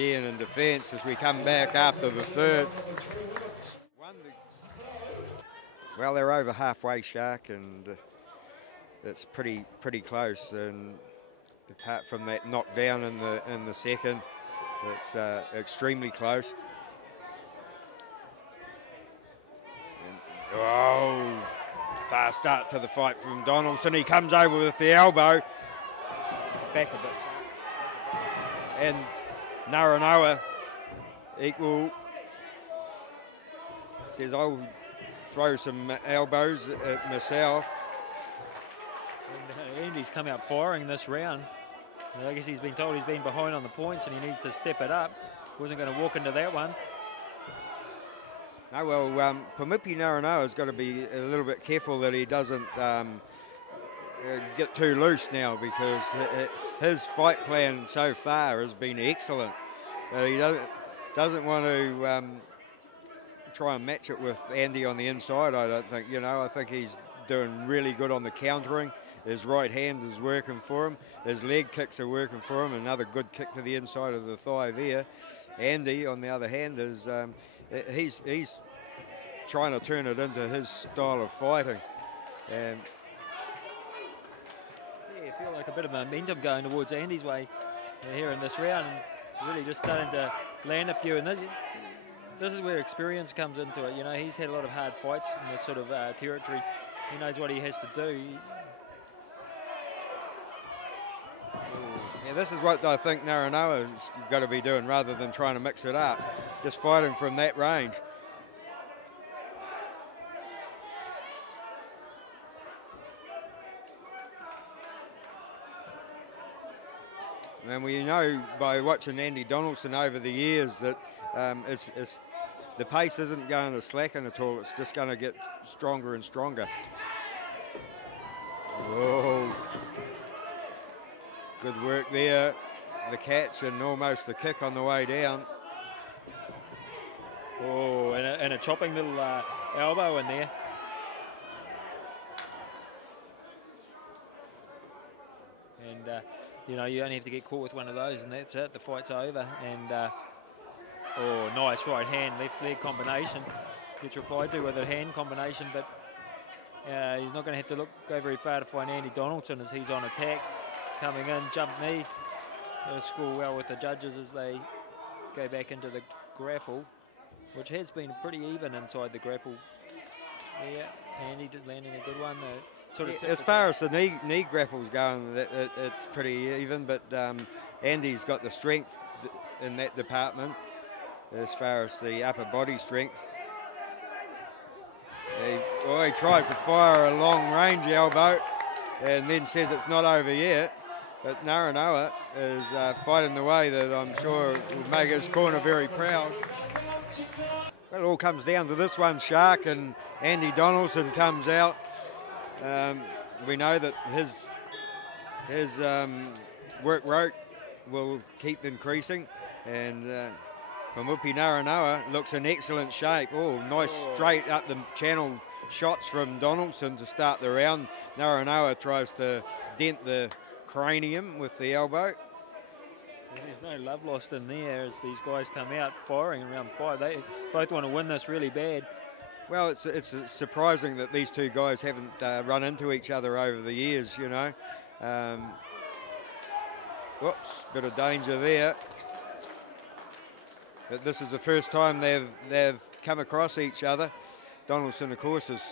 Ian in defence as we come back after the third. Well, they're over halfway, Shark, and it's pretty close. And apart from that knockdown in the second, it's extremely close. And, oh, fast start to the fight from Donaldson. He comes over with the elbow, back a bit, and Ngaronoa equal says, I'll throw some elbows at myself. And Andy's come out firing this round. I guess he's been told he's been behind on the points and he needs to step it up. Wasn't going to walk into that one. No, well, Pumipi Ngaronoa has got to be a little bit careful that he doesn't get too loose now, because his fight plan so far has been excellent. He doesn't want to try and match it with Andy on the inside, I don't think. I think he's doing really good on the countering. His right hand is working for him. His leg kicks are working for him. Another good kick to the inside of the thigh there. Andy, on the other hand, is he's trying to turn it into his style of fighting. And yeah, I feel like a bit of momentum going towards Andy's way here in this round. And really just starting to land a few. And this is where experience comes into it. He's had a lot of hard fights in this sort of territory. He knows what he has to do. Yeah, this is what I think Ngaronoa's got to be doing, rather than trying to mix it up. Just fighting from that range. And we know by watching Andy Donaldson over the years that the pace isn't going to slacken at all. It's just going to get stronger and stronger. Whoa. Good work there. The catch and almost the kick on the way down. Oh, and a chopping little elbow in there. And, you only have to get caught with one of those and that's it. The fight's over. And, oh, nice right hand, left leg combination. Gets replied to with a hand combination, but he's not going to have to go very far to find Andy Donaldson as he's on attack. Coming in, jump knee. Going to score well with the judges as they go back into the grapple, which has been pretty even inside the grapple. Yeah, Andy landing a good one. As far as the knee grapples going, it's pretty even, but Andy's got the strength in that department as far as the upper body strength. He tries to fire a long range elbow and then says it's not over yet. But Ngaronoa is fighting the way that I'm sure will make his corner very proud. Well, it all comes down to this one, Shark, and Andy Donaldson comes out. We know that his work rate will keep increasing, and Pumipi Ngaronoa looks in excellent shape. Oh, nice straight up the channel shots from Donaldson to start the round. Ngaronoa tries to dent the cranium with the elbow. There's no love lost in there as these guys come out firing around 5. They both want to win this really bad. Well, it's surprising that these two guys haven't run into each other over the years, Whoops, bit of danger there. But this is the first time they've come across each other. Donaldson, of course, has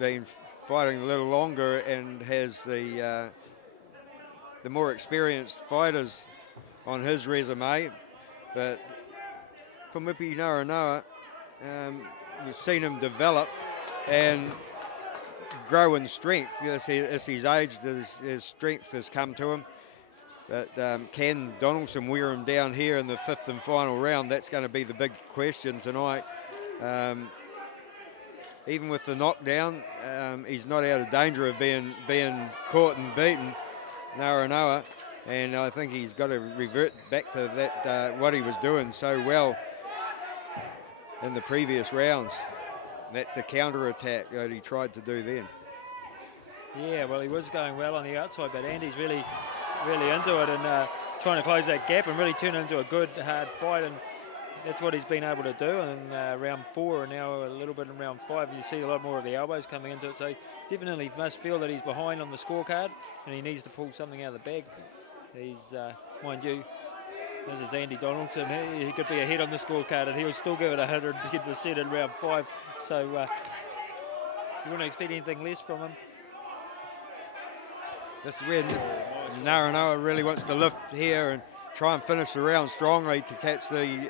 been fighting a little longer and has the more experienced fighters on his resume, but Pumipi Ngaronoa, we've seen him develop and grow in strength. As he's aged, his strength has come to him. But can Donaldson wear him down here in the 5th and final round? That's going to be the big question tonight. Even with the knockdown, he's not out of danger of being caught and beaten, Ngaronoa, and I think he's got to revert back to that what he was doing so well in the previous rounds. That's the counter-attack that he tried to do then. Yeah, well, he was going well on the outside, but Andy's really into it, and trying to close that gap and really turn it into a good, hard fight. And that's what he's been able to do in round 4 and now a little bit in round 5. And you see a lot more of the elbows coming into it. So definitely must feel that he's behind on the scorecard and he needs to pull something out of the bag. He's, mind you, this is Andy Donaldson. He could be ahead on the scorecard and he'll still give it 110% in round 5. So you wouldn't expect anything less from him. This is where Ngaronoa really wants to lift here and try and finish the round strongly to catch the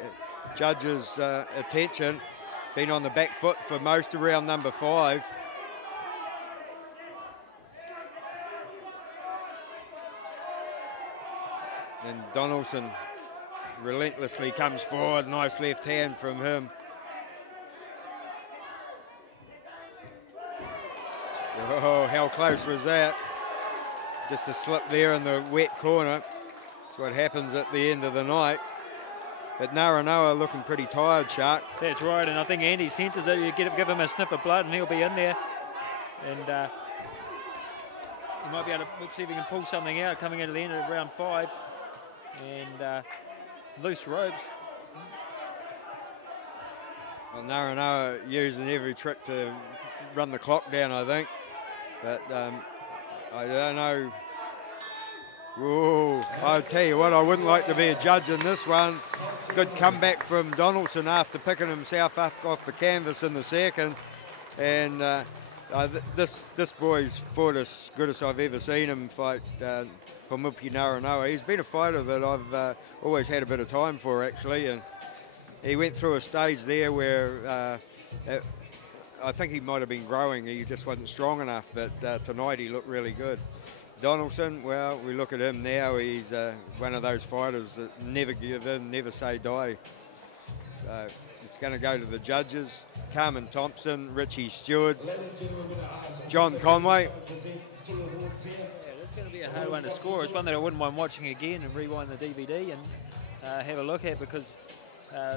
judges' attention. Been on the back foot for most of round number 5. And Donaldson relentlessly comes forward. Nice left hand from him. Oh, how close was that? Just a slip there in the wet corner. That's what happens at the end of the night. But Ngaronoa looking pretty tired, Shark. That's right, and I think Andy senses that you give him a sniff of blood and he'll be in there. And he might be able to see if he can pull something out coming into the end of round 5. And loose ropes. Well, Ngaronoa using every trick to run the clock down, I think. But I don't know. Whoa, I'll tell you what, I wouldn't like to be a judge in this one. Good comeback from Donaldson after picking himself up off the canvas in the second. And this boy's fought as good as I've ever seen him fight Pumipi Ngaronoa. He's been a fighter that I've always had a bit of time for, actually. And he went through a stage there where I think he might have been growing. He just wasn't strong enough, but tonight he looked really good. Donaldson, well, we look at him now. He's one of those fighters that never give in, never say die. So it's going to go to the judges. Carmen Thompson, Richie Stewart, John Conway. It's going to be a hard one to score. It's one that I wouldn't mind watching again and rewind the DVD and have a look at because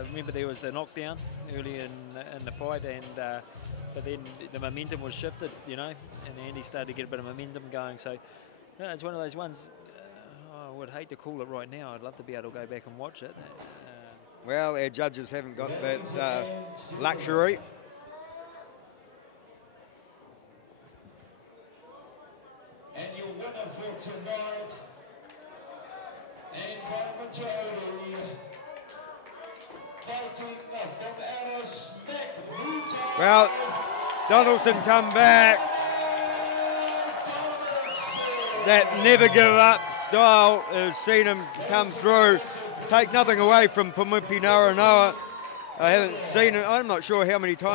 remember there was the knockdown early in the fight and but then the momentum was shifted, you know, and Andy started to get a bit of momentum going. So yeah, it's one of those ones, I would hate to call it right now. I'd love to be able to go back and watch it. Well, our judges haven't got that luxury. And your winner for tonight, and by majority, fighting from Alice Mac. Well, Donaldson come back. That never give up style has seen him come through. Take nothing away from Pumipi Ngaronoa. I haven't seen it. I'm not sure how many times.